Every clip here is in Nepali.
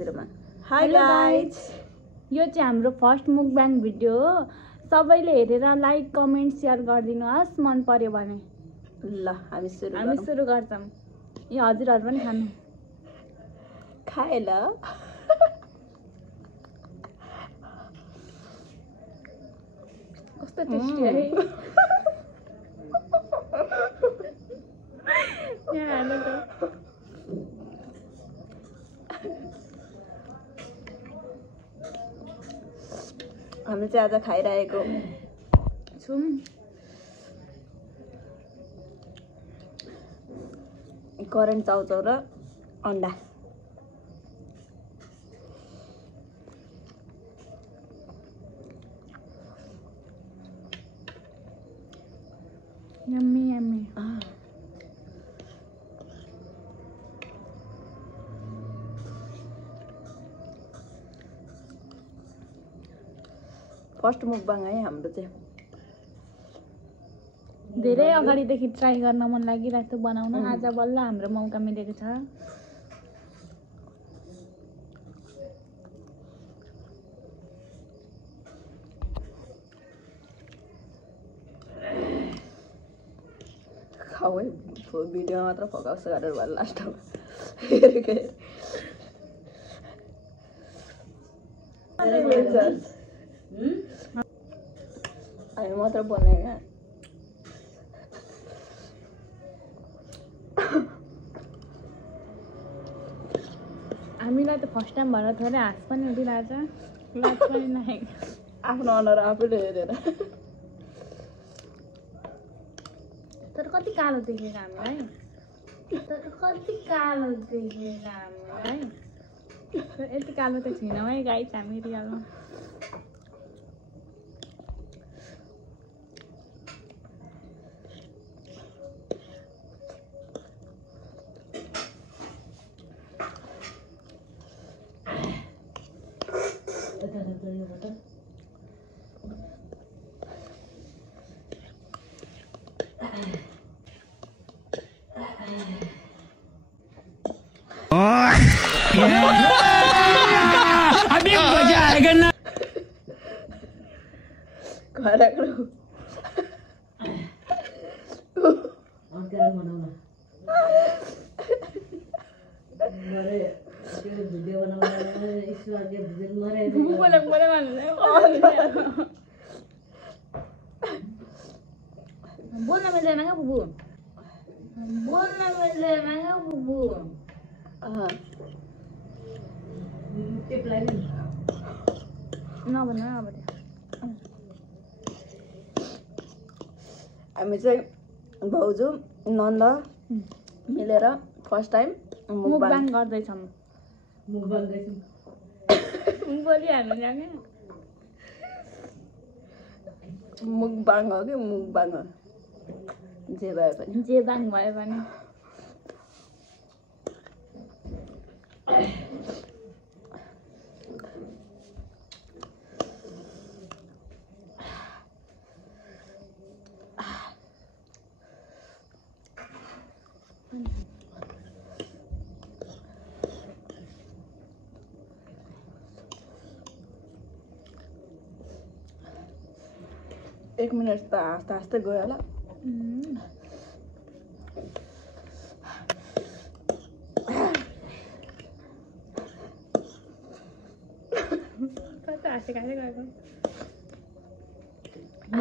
सुरुमा हाई गाइज, यो चाहिँ हाम्रो फर्स्ट मुकब्याङ भिडियो हो। सबैले हेरेर लाइक कमेन्ट सेयर गरिदिनुहोस् मन पर्यो भने। ल हामी सुरु गर्छौँ। यो हजुरहरु पनि खानु खाए ल। कस्तो टेस्टी है। यहाँ हाल्नु त। हामी चाहिँ आज खाइरहेको छौँ करेन्ट चाउचाउ र अन्डा। Yummy yummy. फर्स्ट मुकबाङ है हाम्रो चाहिँ। धेरै अगाडिदेखि ट्राई गर्न मन लागिरहेको थियो बनाउन। आज बल्ल हाम्रो मौका मिलेको छ। खाऊ है, भिडियोमा मात्र फोकस गरेर भयो लास्टमा हेरेको। हामी मात्र बनाएका। हामीलाई त फर्स्ट टाइम भएर थोरै हाँस पनि उठिरहेछ, लाज पनि लागेको। आफ्नो अनुहार आफैले हेरेर। तर कति कालो देखेको हामीलाई। तर यति कालो त छैनौँ है गाइस हामी रियलमा। अभी मजा आएगा ना। बोल्न मिल्दैन क्या बुबु, बोल्न मिल्दैन क्या बुबु। नभन अब हामी चाहिँ भाउजू नन्द मिलेर फर्स्ट टाइम मुकबाङ गर्दैछौँ। बोलिहाल्नु क्या। मुकबाङ हो कि मुकबाङ हो, जे भए पनि। जे बाङ भयो भने। एक मिनट त हाँस्दा हाँस्दै गयो होला।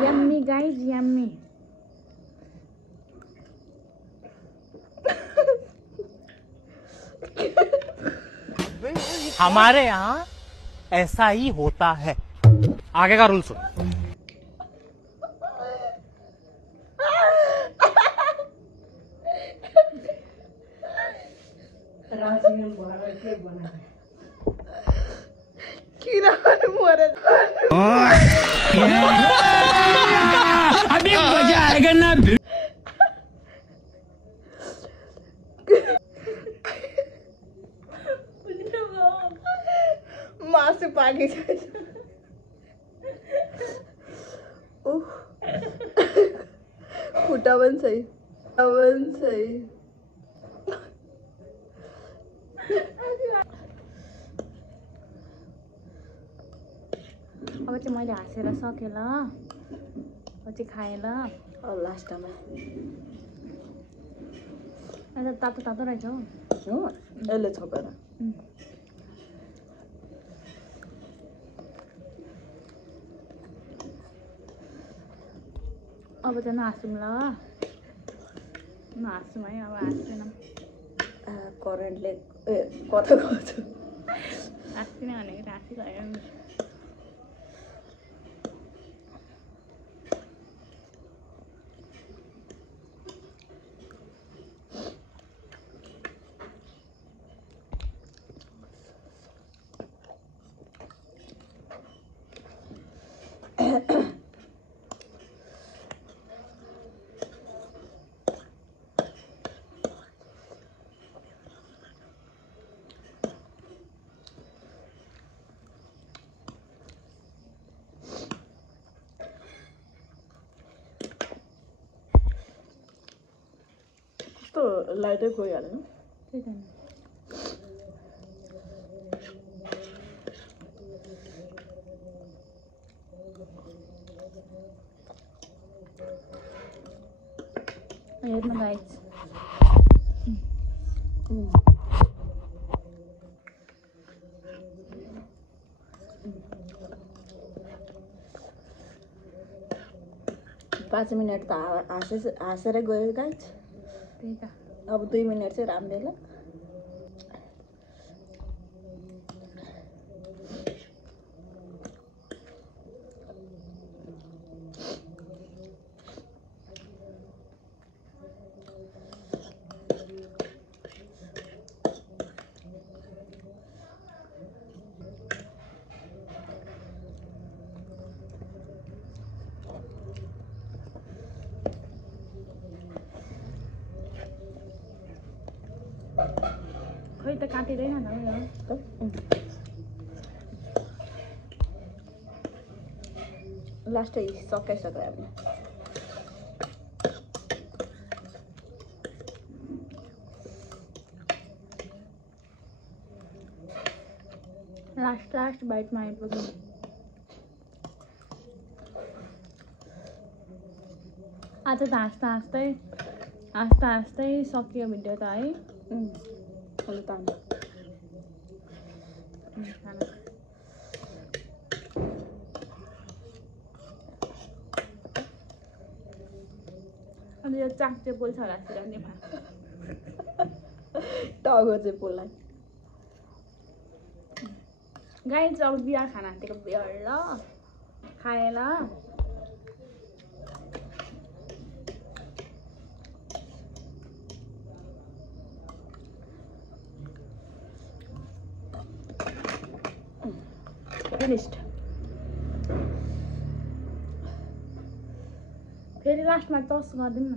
Yummy guys, yummy. हमारे यहाँ ऐसा ही होता है। आगे का रूल सुन। अभी मजा आएगा ना। मासु पाकिसक्यो। खुट्टा पनि सही, मैले हाँसेर सकेँ ल पछि खाएँ ल लास्टमा अन्त तातो तातो रहेछ हौ हो यसले छोपेर अब चाहिँ नहाँसौँ ल नहाँसौँ है अब हाँस्दैनौँ करेन्टले कता गर्छ हाँस्दिनँ भनेको हाँसिरह्यो कस्तो लाइटै गइहाल्यो त्यही त नि हेर्नु गाइस 5 मिनट त हाँसेरै गयो गाइस त्यही त अब 2 मिनट चाहिँ रामदेला खै त काटिँदैन न यो लास्टै सकाइसक्यो हामीले लास्ट बाइटमा आइपुग्यो आज त हाँस्दै सकियो भिडियो त है अनि यो चाक चाहिँ पोल्छ होला सिराउनेमा टाउको चाहिँ पोल्लाई गाई चाहिँ अब बिहा खाना आँटेको बिहा ल खाए ल फिनिस्ड फेरि लास्टमा टस गरिदिउँ न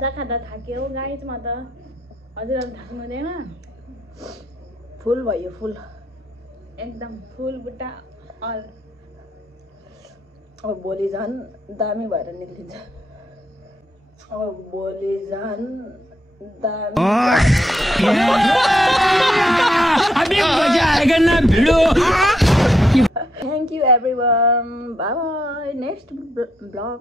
खाँदा थाक्यो गाइस म त हजुरहरू थाक्नु हुँदैन फुल भयो फुल एकदम फुल बुट्टा अल अब भोलि झन् दामी भएर निक्लिन्छ अब भोलि झन् दामी Thank you everyone. Bye bye. Next vlog.